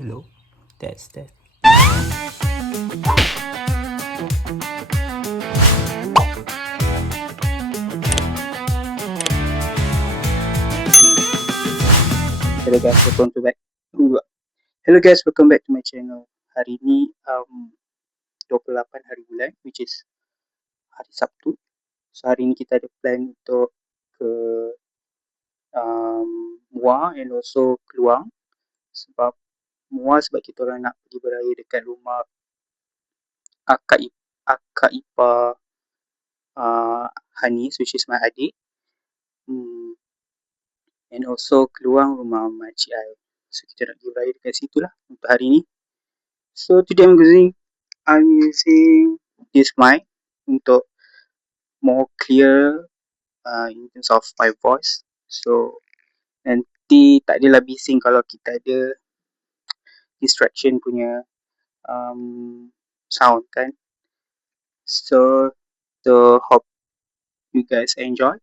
Hello, test. Hello guys, welcome to back. Hello guys, welcome back to my channel. Hari ni 28 hari bulan, which is hari Sabtu. So hari ni kita ada plan untuk ke Muar and also Keluang. Sebab Muar sebab kita orang nak pergi beraya dekat rumah akak ipar Hanis, which is my adik. And also Keluang rumah makcik I. So kita nak pergi beraya dekat situ lah untuk hari ni. So today I'm using this mic untuk more clear in terms of my voice. So nanti tak adalah bising kalau kita ada distraction punya sound kan. So hope you guys enjoy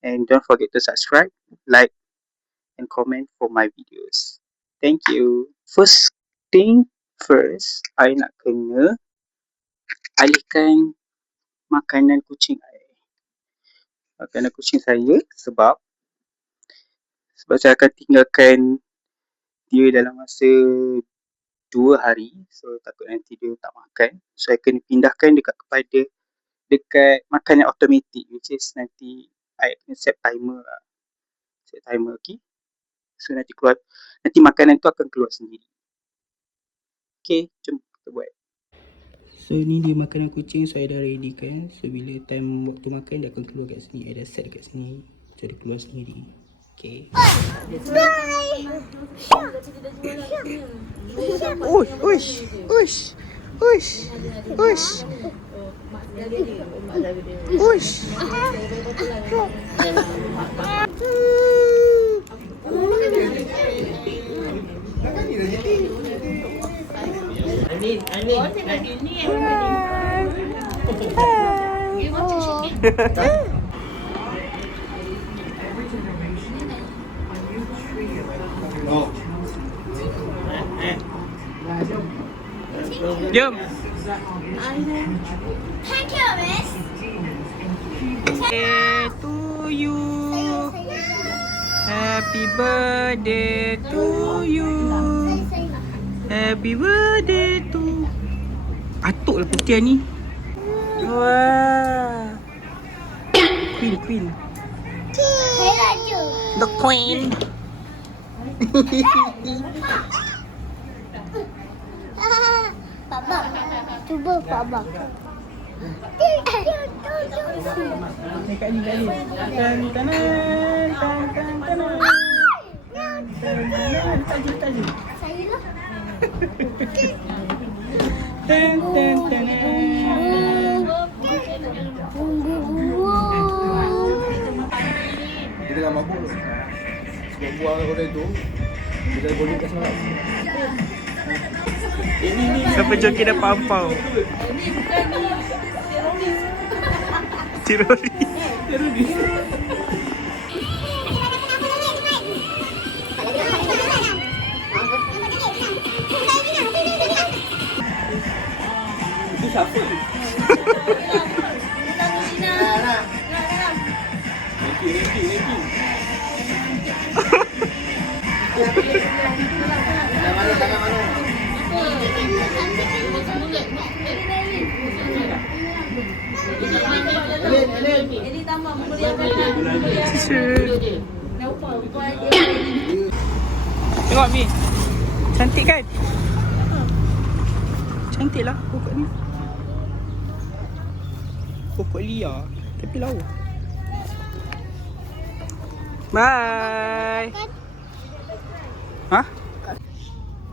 and don't forget to subscribe, like and comment for my videos. Thank you. First thing first, I nak kena alihkan makanan kucing saya sebab saya akan tinggalkan dia dalam masa 2 hari. So takut nanti dia tak makan, so I kena pindahkan dekat makanan automatik, which is nanti I akan set timer, okay. So nanti makanan tu akan keluar sendiri. Okay, jom kita buat. So ni dia makanan kucing saya dah ready kan. So bila time waktu makan dia akan keluar kat sini. I dah set dekat sini, so dia keluar sendiri. Okay. Ush. Jom. Thank you, miss. Birthday to you. Happy birthday to you. Happy birthday to. Atuk lah putih ni. Wah. Queen. The queen. Papa, cuba Papa. Dekat ni. Tan. Tajuk. Saya lah. Tan. Dia dah mabuk tu. Sebab buang orang tu, dia dah boleh kat sana. Ini Siapa joki dah pampau? Ini bukan ni Teroris. Itu siapa? Nanti. Tangan mana? Ini tambah mulia-mulia. Tengok Mi. Cantik kan? Cantik lah pokok ni. Pokok liar tapi lawa. Bye. Hah?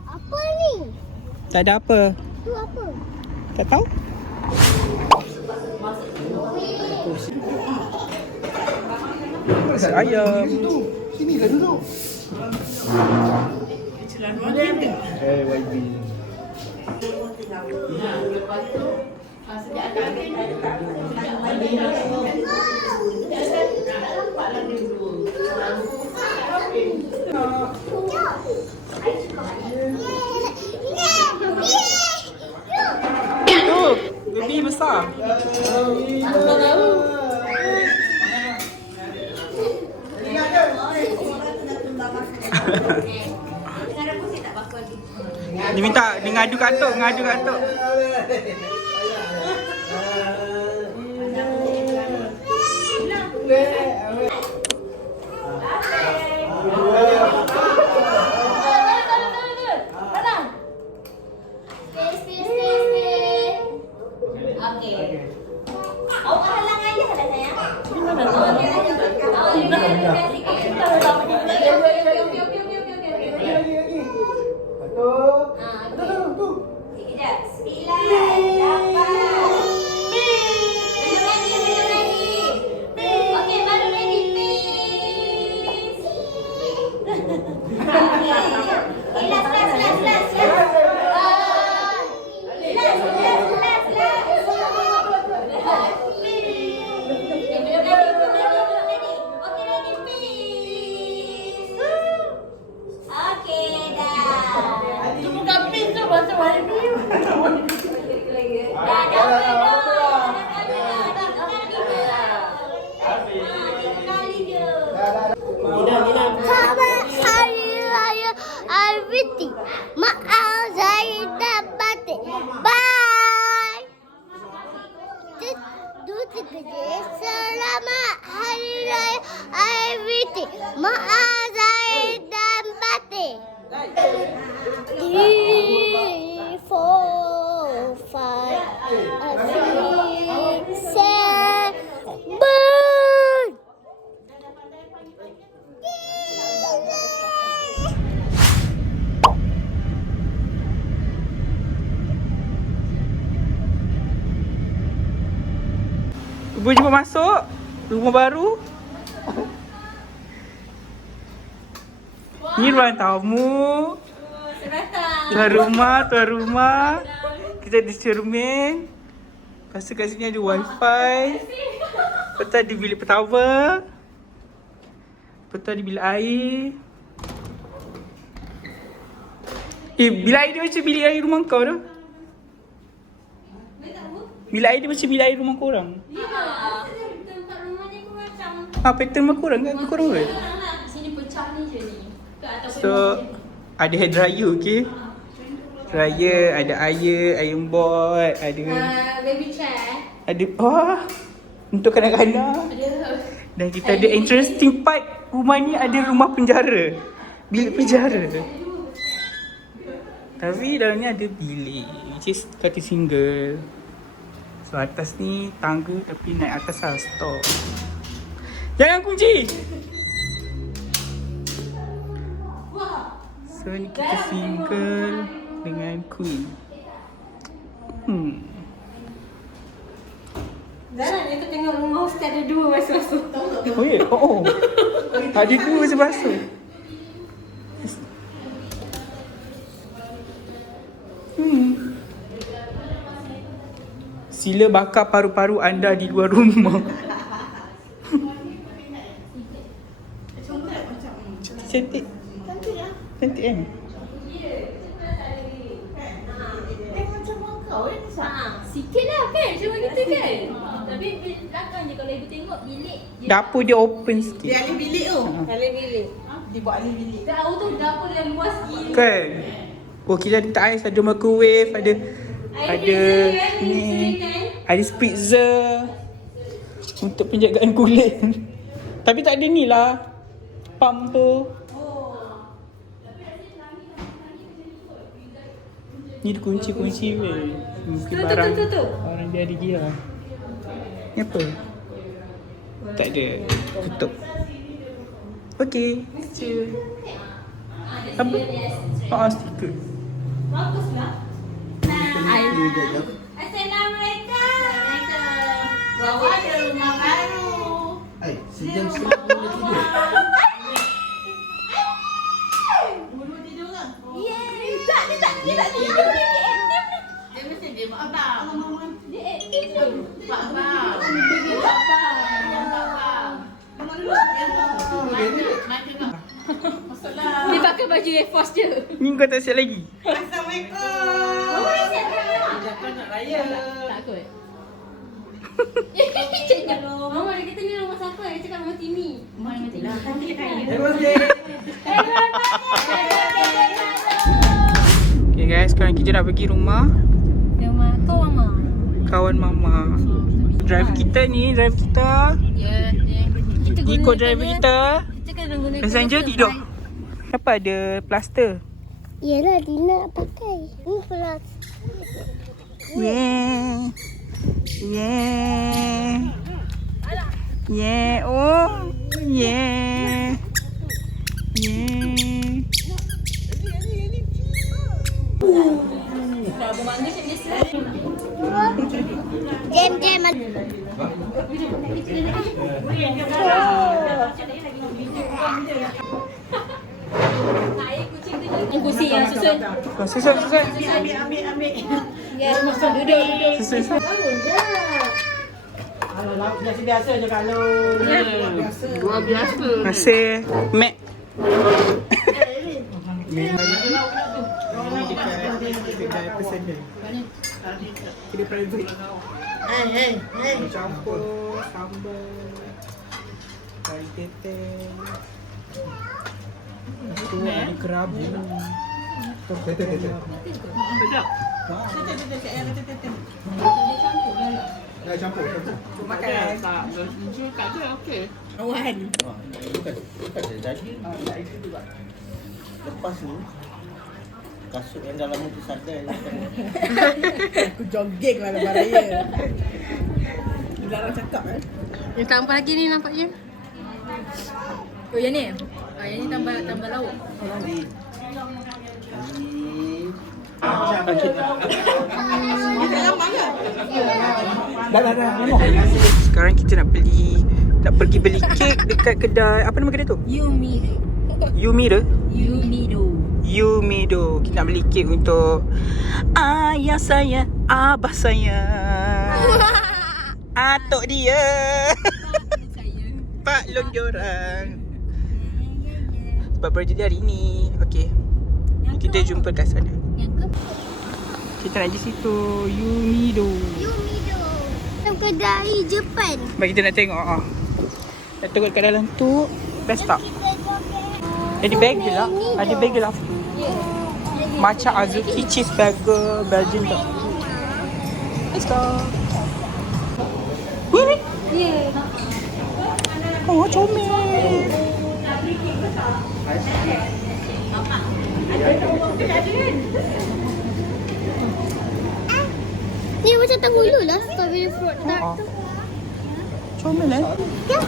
Apa ni? Tak ada apa. Tu apa? Tak tahu? Ayam. Sini dah duduk. YB. besar. Aku tak tahu. Dia minta dia ngadu kat Atuk, ngadu kat Atuk. Tu bukan pin tu macam mana ni? Selamat Hari Raya Aidilfitri. Maaf saya tak batik. Bye. Dua tiga je. Selamat Hari Raya Aidilfitri. Maaf saya tak batik. 3, 4, 5, 6, 7. Ibu jumpa masuk rumah baru. Ni ruang tamu. Tuan rumah. Kita ada cermin. Lepas tu kat sini ada wifi. Lepas tu ada bilik pertama. Lepas tu ada bilik air. Bilik air dia macam bilik air rumah kau dah. Bilik air dia macam bilik air rumah korang. Tempat rumah ni pun macam Pattern rumah korang kan? Korang kan? sini pecah ni je ni. Ke atas So, ada hair dryer, okay? Dryer, ada air, iron board, ada baby chair. untuk kanak-kanak. Ada. Dan kita ada interesting part. Rumah ni ada rumah penjara. Bilik penjara. Tapi dalam ni ada bilik, which is katil single. So atas ni tangga tapi naik atas lah, stop. Jangan kunci! So ni kita single dengan queen. Zara ni tu tengok rumah Ustaz ada dua basuh-basuh. Oh ya? Oh. Ada dua basuh-basuh. Sila bakar paru-paru anda di luar rumah. Cantik. Cantik kan? Sikit lah kan cuma gitu kan. Tapi belakang je kalau ibu tengok bilik. Dapur dia open sikit. Dia alih bilik tu. Alih bilik. Dia buat alih bilik. Tahu tu dapur yang luas gila. Kan? Oh, kita ada ais, ada microwave, ada ni, ada spritzer untuk penjagaan kulit. Tapi tak ada ni lah, pump tu. Ni dia kunci-kunci weh. Mungkin barang barang dia ada dia. Ni apa? Tak ada. Tutup. Okey. Apa? Stiker. Baguslah. Assalamualaikum. Assalamualaikum. Bawah ada rumah baru. Sejam setengah boleh tidur. Bulu tidur kan? Ya. Dia tak tidur. Dia mesti dia buat apa? Dia aktif tu. Pak abang. Dia buat apa? Dia pakai baju Air Force je. Ni kau tak siap lagi. Assalamualaikum. Oh, siap kan? Dah kau nak raya. Tak kot. Mama dia kata ni rumah siapa? Dia cakap rumah Tini. Rumah Tini. Okay guys, sekarang kita nak pergi rumah Rumah kau Mama. kawan mama. Driver kita ni, driver kita. Ya. Ikut driver kita. Kita kena guna. Passenger tidur. Kenapa ada plaster? Yelah, dia nak pakai. Ni plus. Yeah. Yeah. Yeah. Oh. Yeah. Yeah. Jam. Kursi yang susun. Susun. Ya, duduk. Susun. Biasa je kalau Luar biasa. Terima kasih. Mac. Dekat personal. Kira private. Campur sambal. Kari teteh. Itu ada kerabu. dah campur. Makan. Bukan jadi. Lepas ni kasut yang dalam tu sadar. Aku jogging lah lepas raya. Dilarang cakap kan. Yang tambah lagi ni nampaknya. Oh yang ni? Yang ni tambah lauk. Sekarang kita nak pergi beli kek dekat kedai, apa nama kedai tu? Yumido. Kita nak beli kek untuk ayah saya, abah saya, atuk dia, Pak Long diorang. Sebab birthday hari ni. Okey, kita jumpa kat sana. Kita nak pergi situ, Yumido. Kedai Jepun. Bagi kita nak tengok. Nak tengok kat dalam tu. Best tak? Ada bagel lah. Ada bagel lah. Macam Azuki cheeseburger Belgian tu. Let's go. Ya. Oh, comel. Ni macam tahulu lah. Strawberry fruit tart tu. Comel eh. Ya.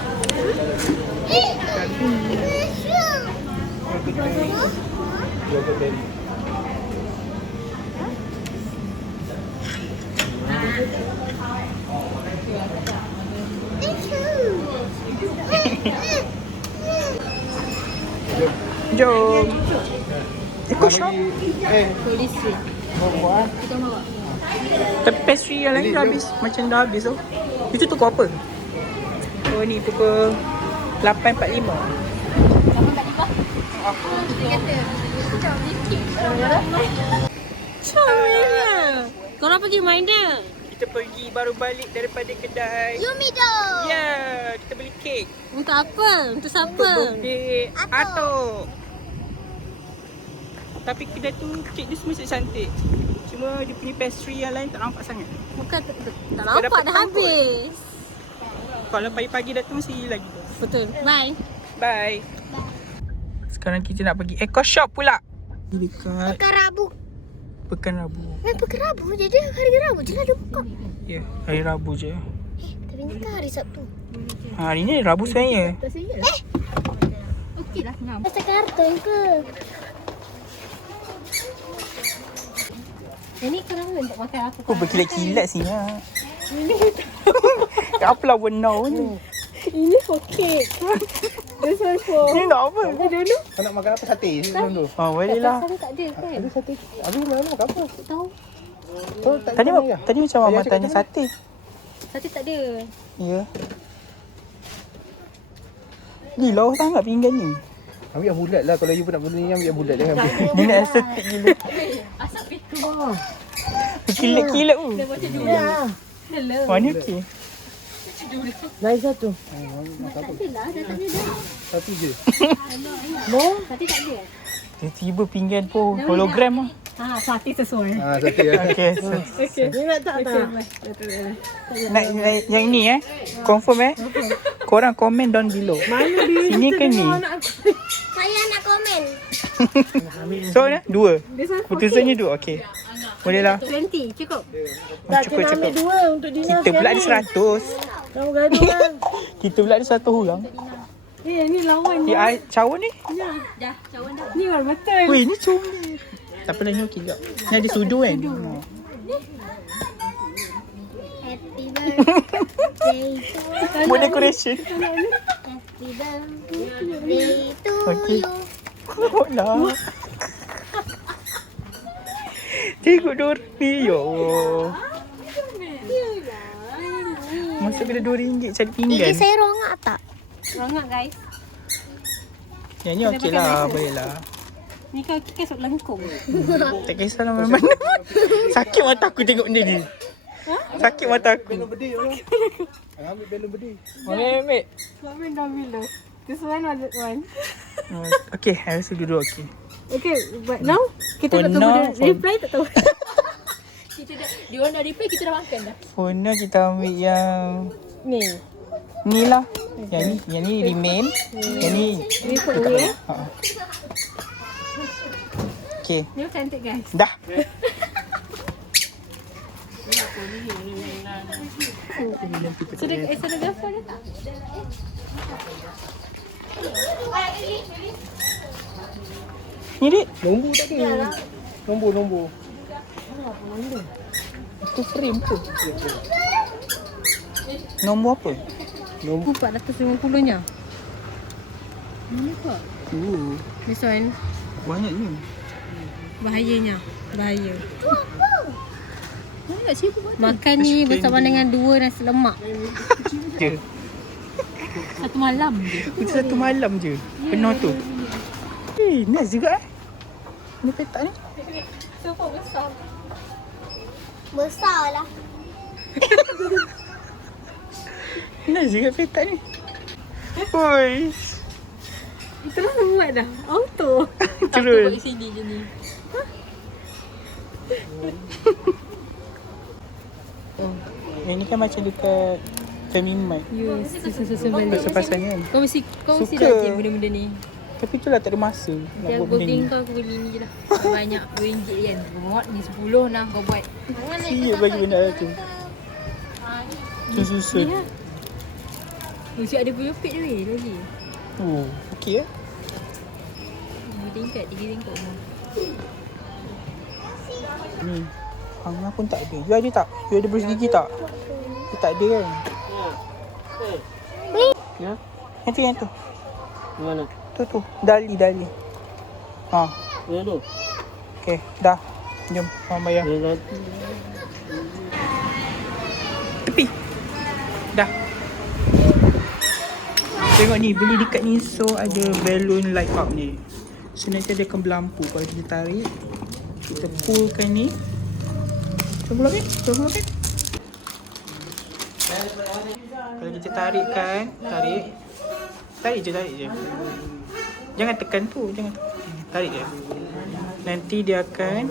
Jom. Eco shop. Tulis ni. Kita bawa. Tapi pastry yang lain dah habis. Macam dah habis tu. Itu tukar apa? Oh ni pukul 8.45. Dia kata, macam dikit. Comel lah. Korang pergi main dia. Kita pergi baru balik daripada kedai. Yumido. Ya, kita beli kek. Untuk apa? Untuk siapa? Untuk birthday Atok. Tapi kedai tu kek dia semua cantik. Cuma dia punya pastry yang lain tak nampak sangat. Bukan tak nampak dah habis. Kalau pagi-pagi datang mesti lagi tu. Betul. Bye. Bye. Sekarang kita nak pergi Eco Shop pula. Dekat Pekan Rabu. Pekan Rabu. Pekan Rabu? Jadi hari Rabu je lah dia buka. Ya, hari Rabu je. Tapi ni kan hari Sabtu. Hari ni Rabu sebenarnya. Okey lah. Ngam. Pasal karton ke? Yang ni korang untuk makan apa? Oh, berkilat-kilat sini lah. Apalah warna ni? Ini for cake. This one for... Ni nak apa? Kau nak makan apa? Sate dulu. Oh, boleh lah. Sana tak ada kan? Ada sate. Habis mana makan apa? Tak tahu. Kau tak Tadi tahu ya? tadi macam mama Ayah tanya cakap sate. Sate tak ada. Ya. Gila sangat pinggan ni. Ambil yang bulat lah. Kalau you pun nak benda ni, ambil yang bulat. Jangan ambil. Dia nak estetik gila. Asap itu. Berkilat-kilat tu. Dia macam dulu. Hello. Wah, ni okey. Lain satu. Tak ada lah, dah tak ada dah. Satu je. Tadi tak ada. Tiba-tiba pinggan pun hologram lah. Satu sesuai. Satu je. Okay. Okey. Ni nak tak? Nak yang ni confirm korang komen down below. Mana dia? Sini ke ni? Saya nak komen. So dua. This one Putusannya dua. Okay. Boleh lah. 20, cukup. tak Cukup, kena ambil cukup. dua untuk Dina. Kita pula ada 100. Kamu gaduh kan? Kita pula ada 100 orang. Ni lawan ni. Cawan ni? Dah, cawan dah. Ni orang betul. Weh, ni comel. Tak pernah ni okey juga. Ni ada sudu kan? Oh. Happy birthday to Buat decoration. Happy birthday to Okey. you. Tengok lah. Tengok Dorothy. Ya Allah. Masa bila RM2 cari pinggan. Gigi saya rongak tak? Rongak guys. Yang ni okey lah. Boleh lah. Ni kau kesok lengkung. Tak kisahlah mana-mana. Sakit mata aku tengok dia ni. Sakit mata aku. Belum berdih orang. Ambil belum berdih. Boleh ambil. Komen down below. This one or that one? Okay, I rasa dulu okey. Okay, but now kita For nak tunggu now, dia reply tak tahu. Dia orang dah reply, kita dah makan dah. For now kita ambil yang Ni. lah. Yang ni remain. Yang ni Ni put away ha. Okay. Ni cantik guys. Dah. Sudah gafar dah tak? Ni dik. Nombor tak ada. Nombor. Itu frame tu. Nombor apa? Nombor 450 nya. Mana kau? This one Banyaknya. bahayanya. Bahaya. Mana kat siapa buat? Makan ni bersama dengan 2 nasi lemak. Je. Satu malam je. Itu satu malam je. Penuh tu. Nice juga Ni petak ni. Besar lah. Nice juga petak ni. Oi. Terus buat dah. Auto. Terus. Kat sini je ni. Yang ni kan macam dekat Terminal. Yes, susu balik. Pasal-pasal ni kan. Kau mesti Suka. dah je benda-benda ni. Tapi itulah tak ada masa nak Yang buat benda ni. golding kau aku beli ni je lah. Banyak RM2 kan. Buat ni 10 dah kau buat. Siap bagi benda tu. Susun. Ni lah. Mesti ada punya pet tu lagi. Oh, okey 2 tingkat, 3 tingkat rumah. Ni. Hang pun tak ada. You ada tak? You ada brush gigi tak? You tak ada kan? Ya? Yang tu. Mana? Tu. Dali. Ha. Ya tu. Okey, dah. Jom, Abang bayar. Ya. Tepi. Dah. Tengok ni, beli dekat ni so ada balloon light up ni. So nanti dia akan berlampu. Kalau kita tarik, kita pullkan ni. Cuba lagi. Kalau kita tarik. Tarik je. Jangan tekan tu, tarik je. Nanti dia akan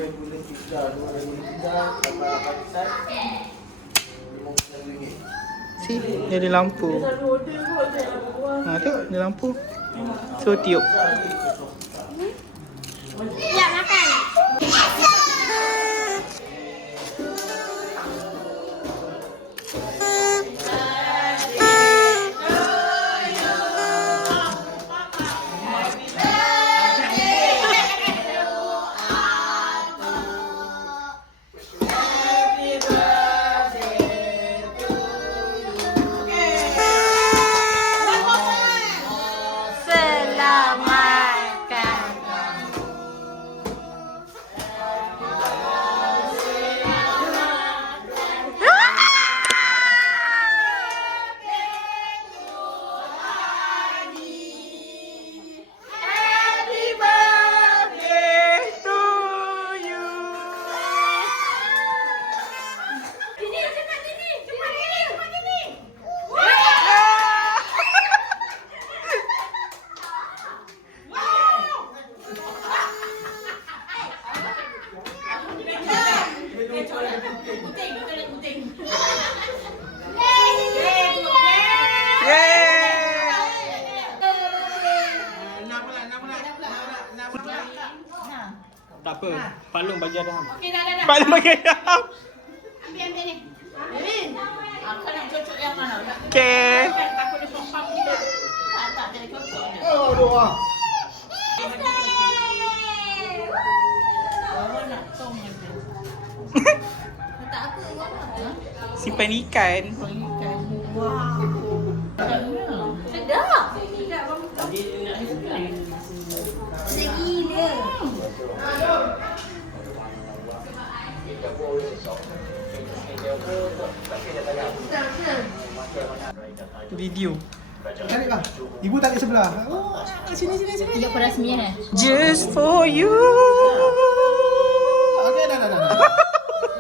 dia ada lampu. Tengok ada lampu. So tiup. Ya, makan. apa? Palung bagi Adam. Okey, dah. Palung bagi Adam. Ambil ni. Amin. Kau nak cocok yang mana? Okay. Takut dia pom-pom kita. Tak, jadi cocok je. Oh, doa. Awak nak tong je. Tak apa, awak nak. Simpan ikan. Ikan. Wow. Sedap. Segila. Video. Tarik lah. Ibu tarik sebelah. Oh, sini. Tunjuk perasmian Just for you. Okey, dah.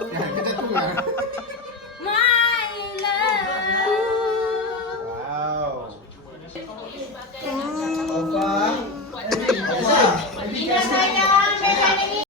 Ya, kita tu lah. My love. Wow. Opa. Ina sayang, sayang.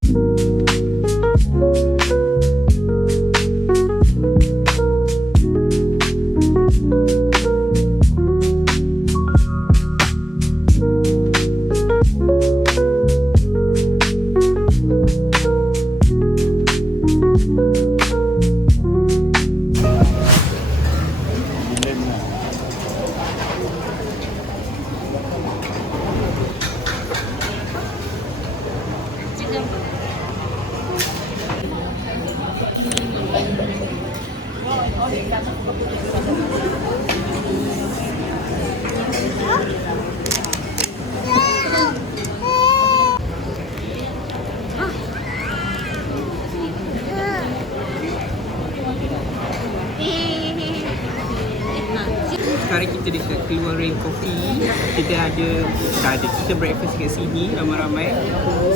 Sekarang kita dekat Keluar Rain Coffee. Kita breakfast kat sini ramai-ramai.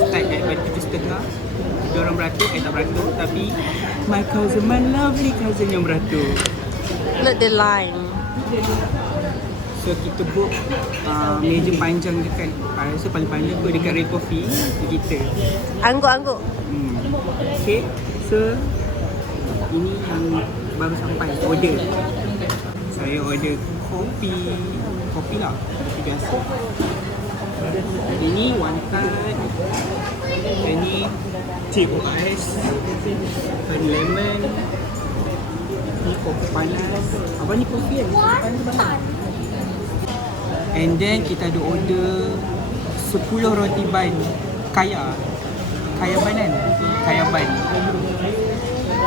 Start daripada 7.30. Diorang beratur, tak beratur. Tapi my lovely cousin yang beratur. Look the line. So kita book meja panjang dekat, rasa paling panjang tu dekat Rain Coffee kita. Angguk. Okay, so ini yang baru sampai order. Saya order kopi lah, kopi biasa. Ini wonton, ini tea ais, honey lemon, ni kopi panas. Apa ni kopi kan? Wonton. And then kita ada order 10 roti ban kaya ban kan? Kaya ban.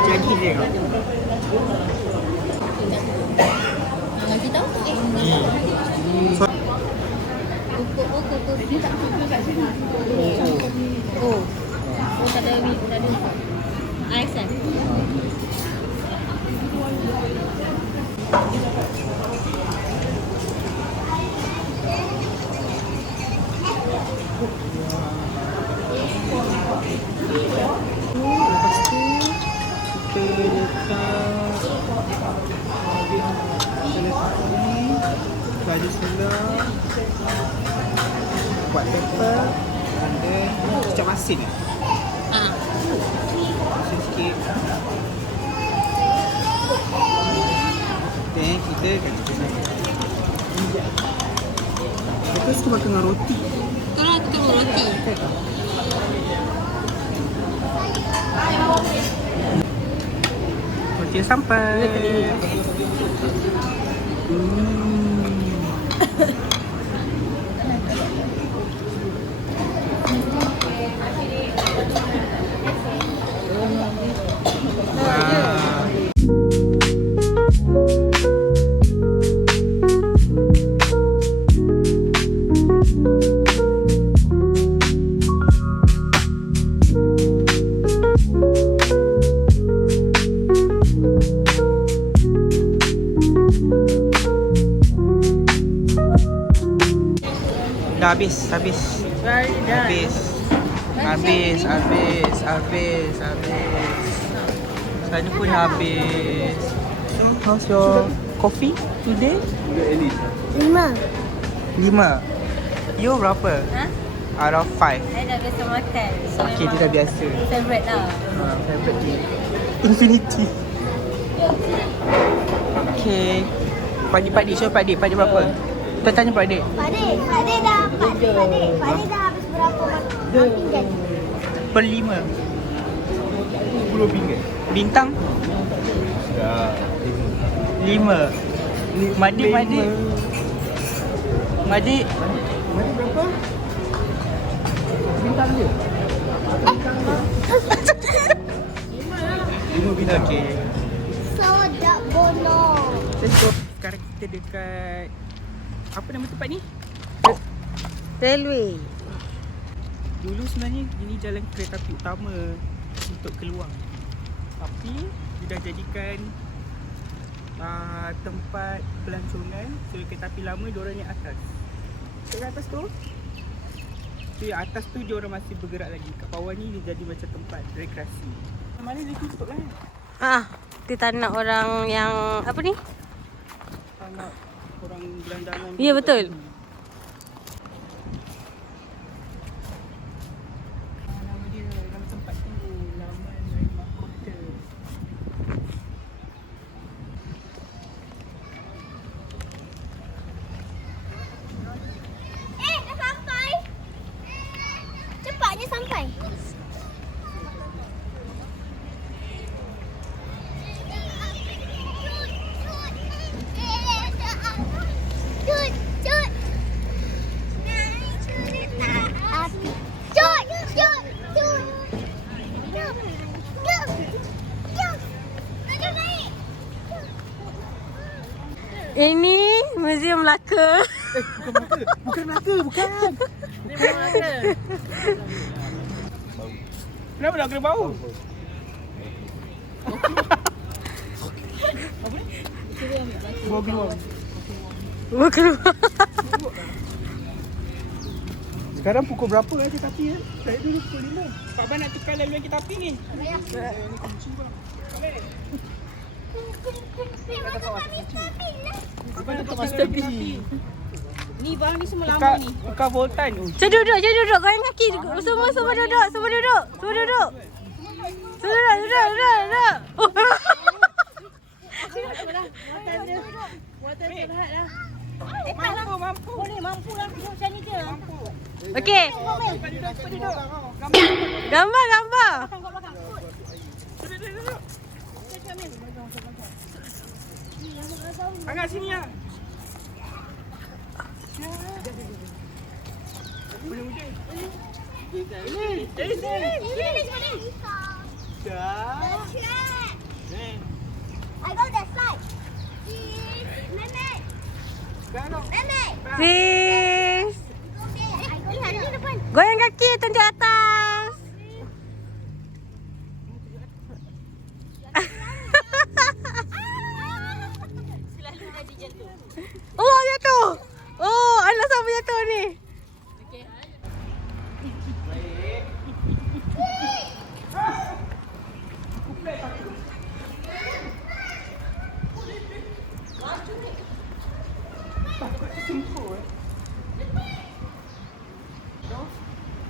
Jadi dia Bagi tahu. So, Oh, tak ada ais kan? lepas tu kita letak ni, kari selah, white pepper, and then kicap masin. Masin sikit. Then kita kacau sangat. Kita suka makan dengan roti. Kalau kita mau roti. Roti dah sampai. Dah habis. Sana pun habis. So, how's your coffee today? 5. 5. You berapa? Out of 5. Saya dah biasa makan. So Okay, dia dah biasa. favorite lah. Favorite dia. Infinity. Okay. Pak Dik berapa? Kita tanya Pak Dik. Pak Dik dah habis berapa makan pinggan? per 5. 10 ringgit. Bintang Ya. 5. Madik. Mana berapa? Bintang dia. 5 bintang. Okay. Sodak bono. Let's go. Sekarang kita dekat apa nama tempat ni? Railway. Dulu sebenarnya ini jalan kereta api utama untuk keluar. Tapi dia dah jadikan tempat pelancongan. So kereta api lama diorang yang atas. Kat atas tu. So yang atas tu diorang masih bergerak lagi. Kat bawah ni dia jadi macam tempat rekreasi. Mana dia tutup lah. Dia tak nak orang yang apa ni? Tak nak orang gelandangan. Ya, betul. Nama dia, nama tempat tu Laman Rai Mahkota. Dah sampai. Cepatnya sampai. Ini Museum Melaka. Bukan Melaka, bukan. Dia bukan Melaka. Kenapa nak kena bau? Bawa keluar. Bukan. Sekarang pukul berapa kereta api ya? Saya dulu pukul 5. Pak Ban nak tukar laluan kereta api ni. Pak Ban nak tukar laluan kereta api. Ni barang ni semua lama ni. Tukar voltan tu. Saya duduk. Goyang kaki. Semua duduk. Semua duduk. Buatan dia berat lah. Mampu. Boleh mampu lah macam ni je. Okey. Gambar. Angkat sini lah. I go that side. Nenek. Nenek. Fish. Lihat di depan. Goyang kaki, tunjuk atas. Oh, jatuh. Oh, anak siapa jatuh ni?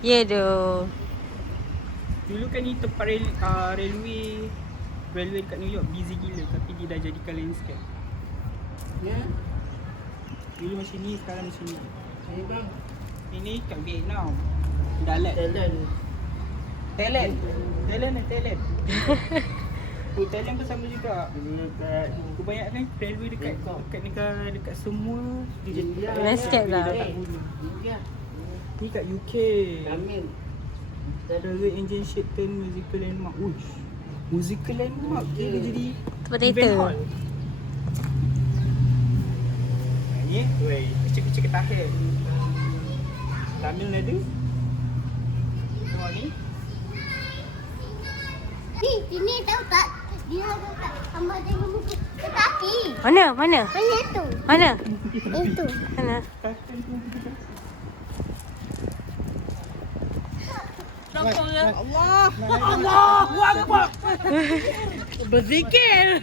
Ya doh. Dulu kan ni tempat railway dekat New York busy gila, tapi dia dah jadikan landscape. Ya. Dulu macam ni, sekarang macam ni. Ini kat Vietnam. Dalat. Talent. Thailand pun sama juga. Kebanyakan railway dekat negara, dekat semua dia jadi Landscape lah. Ni kat UK. Railway engine shape turn musical landmark. Uish. Musical landmark dia jadi Tempat event teater. hall. Ni, weh, kecil-kecil ketahin. Tamil Nadu. Tengok ni. Sini tahu tak? Dia ada tak tambah dengan muka kereta api. Mana? Mana tu? Mana? Itu. Mana? Allahu Akbar. Berzikir.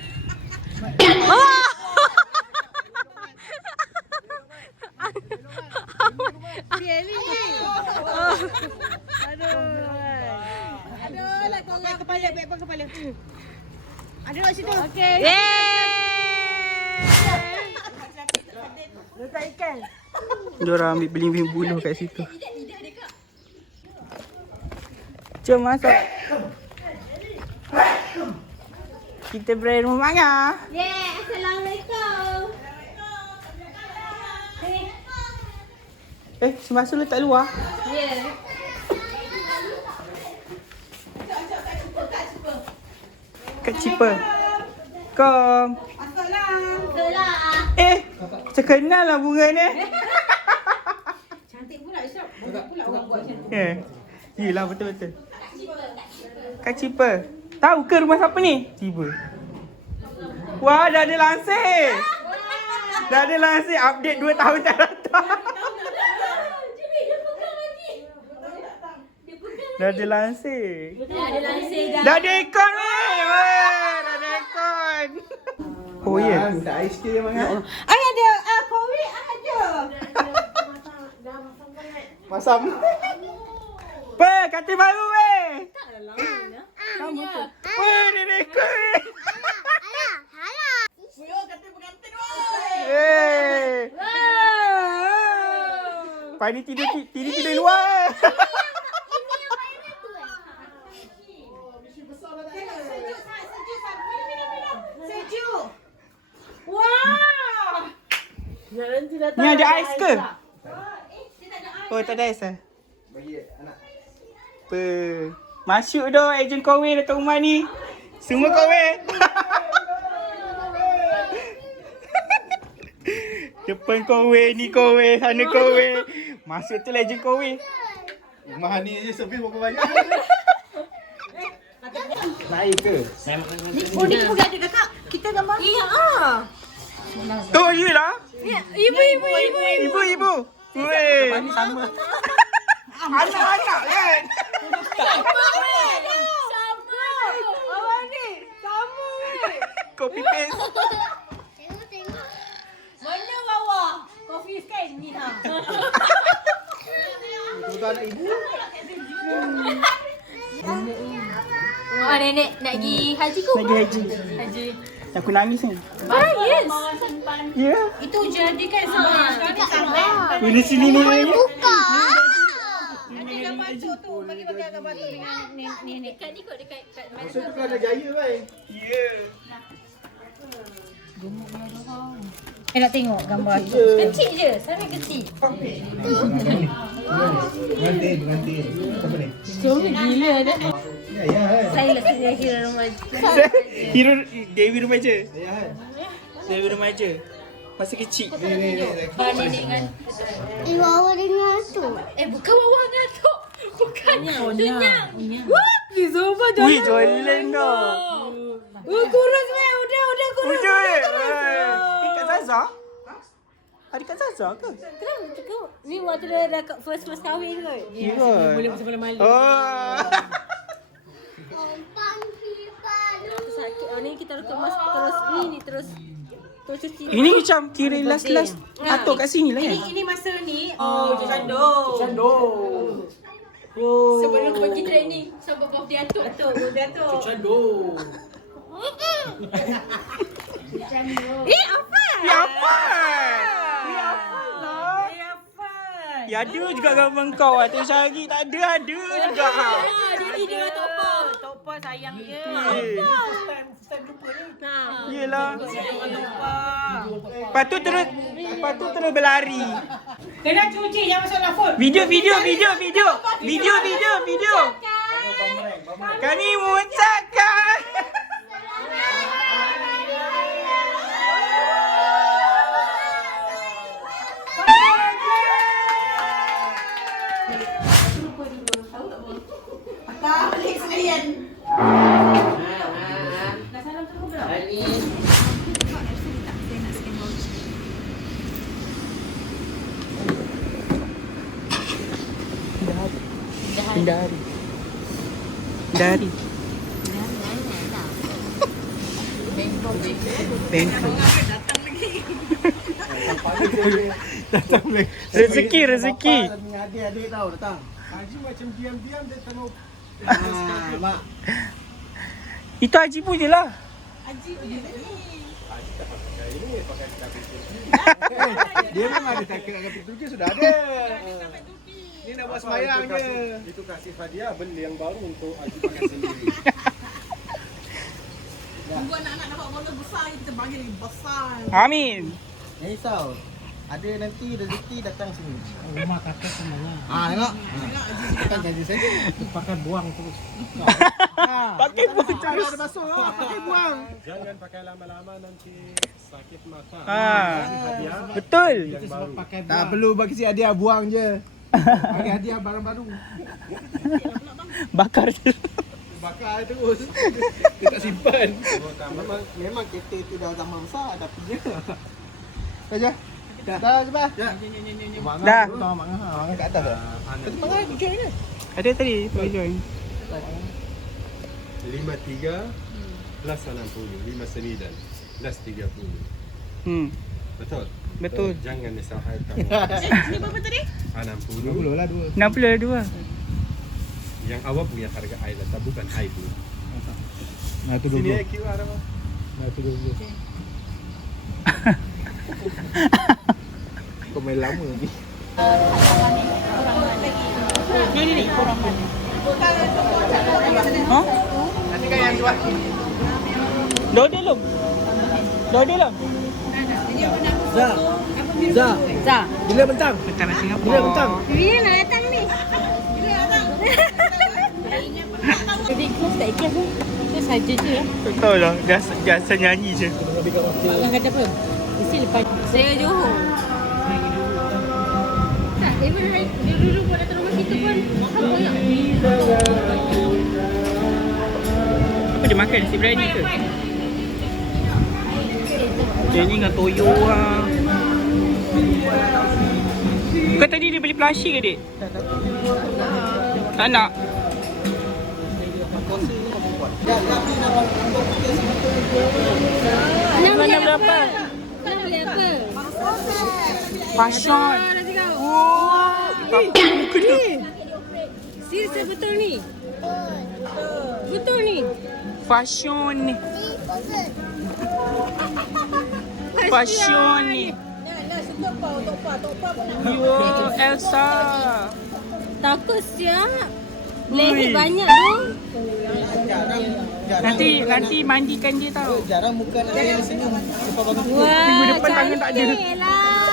Aduh, lah kau angkat kepala, baik kepala. Ada kat situ. Okey. Yeay. Letak ikan. Diorang ambil beling-beling buluh kat situ. Jom masuk. Kita berada rumah Manga. Yeah, Assalamualaikum. Semasa letak luar. Yeah. Kak Cipa. Kom. Itulah. Macam kenal lah bunga ni. Cantik pula Isyam. Boleh pula awak buat macam tu. Yelah, betul-betul. Kak Cipa. Tahu ke rumah siapa ni? Cipa. Wah, dah ada lansir. Dah ada lansir. Update 2 tahun tak datang. Dah ada lansir. Dah ada aircon weh. Dah ada aircon. Oh ya. Minta ais ke yang mana? I ada kowi ada. Masam. Katil baru weh. Kamu tu. Weh, dia ada aircon weh. Yo kata pengantin Pani tidur luar. Sejuk. Wah. Ni ada ais ke? Oh, tak ada ais eh? Bagi anak. Masuk dah ejen kowe datang rumah ni. Semua kowe. Depan kowe, ni kowe, sana kowe. Masuk tu lah ejen kowe. Rumah ni je servis berapa banyak? Naik ke? Oh ni pun ada kakak. Kita gambar. Iya Tu je lah. Ibu. Weh. Ni sama. Anak-anak kan. Sama. Awak ni sama weh. Copy paste. Tengok. Mana bawa? Kopi kan ni ha. Itu anak ibu. Wah, nenek nak pergi haji ke? Lagi haji. Aku nangis ni. Yes. Ya. Itu jadikan sama. Sekarang sampai. Ini sini ni. Buka. Ada gambar tu tu. Bagi gambar tu dengan nenek. Dekat ni kot, dekat Maksud tu kan ada jaya baik. Ya. Nak tengok gambar tu. Kecil je, sangat kecil. Pengantin. Siapa ni? Gila dah. Ya kan? Saya lah sebenarnya hero remaja. Hero Dewi remaja. Ya kan? Dewi remaja. Masa kecil. Ni. Nenek dengan Bawa dengan tu. bukan bawang ngatuk. Bukan Nyang. Wah, Kizoba Wih, jolen dah. kurus weh. Udah kurus. Udah eh. Kak Zaza? Adik Kak Zaza ke? Kenapa? Ni waktu dia dah first kahwin kot. Ya kot. Boleh sebelum malam. Oh. Kompang hipan. Sakit. Ni kita kemas terus cuci. Ini macam kira last atuk kat sini lah kan? Ini masa ni. Oh, Cando. Sebelum pergi training sampai birthday atuk. Datuk. Cando. Apa? Ya apa lah? Ya ada juga gambar kau lah. Tu cari tak ada juga. Jadi dia topper. Topper sayang dia. Yelah. Lepas tu terus berlari. Kena cuci jangan masuk lafut. Video. Kami mengucapkan. Balik sekalian. Dari. Bengkok. Datang lagi. Rezeki. Adik-adik tahu datang. Haji macam diam-diam dia tak mau. Mak. Itu Haji punya lah. Dia memang ada takut dengan Turki sudah ada. Ni nak buat sembahyang je. Itu kasih hadiah, beli yang baru untuk Haji pakai sendiri. Tunggu anak-anak dapat bola besar, kita bagi lagi besar. Amin. Jangan risau. Ada nanti rezeki datang sini. Rumah kakak semuanya. Tengok. Bukan janji saya. Pakai buang terus. Pakai buang terus. Ada basuh lah. Pakai buang. Jangan pakai lama-lama nanti sakit mata. Ha. Betul. Yang baru. Pakai buang. Tak perlu bagi si hadiah, buang je. Bagi hadiah barang baru. Bakar je. Bakar terus. Dia tak simpan. Memang kereta itu dah zaman besar dah punya. Saja. Dah cepat. Dah. Mangan kat atas dah. Tadi mangan aku join ni. Ada tadi boleh join. 53 plus 60, 59 plus 30. Betul? Betul. Jangan usaha kamu. Ini berapa tadi? 60. lah dua. 62. Yang awak punya harga air lah, bukan air dulu. Nah tu Sini 20. QR apa? Nah tu 20. Kau main lama ni. Ni korang mana? Ha? Nanti kan yang jual. Dah ada belum? Dah ada belum? Za. Bila bentang? Bentar lah Singapura. Bila bentang? Bila nak datang ni? Jadi kelas tak ikhlas tu. Itu saja je lah. Tak tahu lah. Biasa nyanyi je. Orang kata apa? Mesti lepas. Saya Johor. Tak, dia dulu buat datang rumah kita pun apa nak? Apa dia makan? Nasi biryani ke? Biryani dengan toyo lah. Bukan tadi dia beli plushie ke dik? Tak nak? Mana berapa? Nak beli apa? Fashion. Oh, muka dia. Serius betul ni? Betul ni? Fashion ni. Fashion ni. Yo, Elsa. Takut siap. Ui. Leher banyak tu. Nanti mandikan dia tau. Jarang muka anak saya yang senyum. Lepas bagus. Wah, Minggu depan tangan tak ada. cantik lah.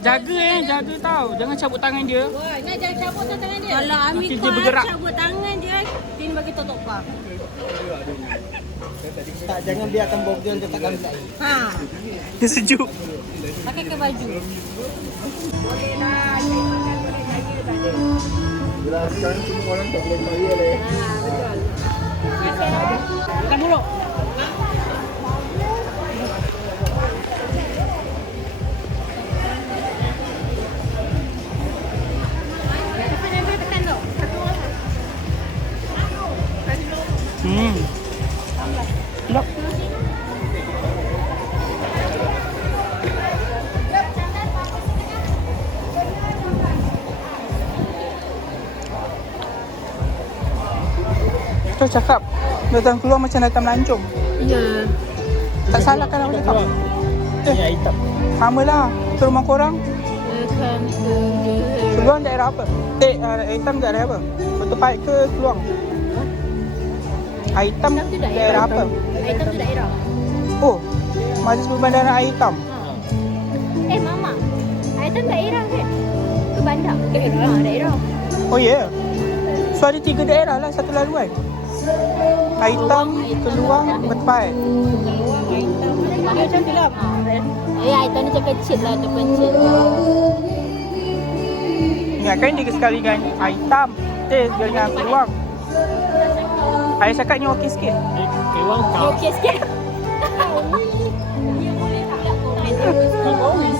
Jaga tau. Jangan cabut tangan dia. Wah, nak jangan cabut tangan dia. Kalau Ami Nanti dia kau bergerak. cabut tangan dia, Tin bagi tutup pak. Tak, jangan biarkan bogel dia tak kali air. Ha, Dia sejuk. pakai ke baju. Jelaskan semua orang tak boleh bayar leh. Bukan buruk. Sedap. Kita cakap datang keluar macam datang melancong. Ya. Tak salah kan aku cakap? Ni hitam. Sama lah. Ke rumah korang, Akan Keluang daerah apa? Hitam daerah apa? Betul Pahit ke Keluang? Air hitam Hitam tu daerah apa? Hitam tu daerah. Oh, Majlis Perbandaran Air Hitam. Mama. Hitam daerah kan? Ke bandar? Daerah. Daerah. Oh ya. Yeah. So ada 3 daerah lah satu laluan. Air hitam, Keluang, Betul Pahit. Keluar hitam. Dia macam filem. Hitam ni macam kecil lah, tu kecil. Ingatkan dia sekali dengan air hitam. Dengan Keluang. Ayah cakap ni okey sikit. Keluang Dia okey sikit. Dia boleh tak komen.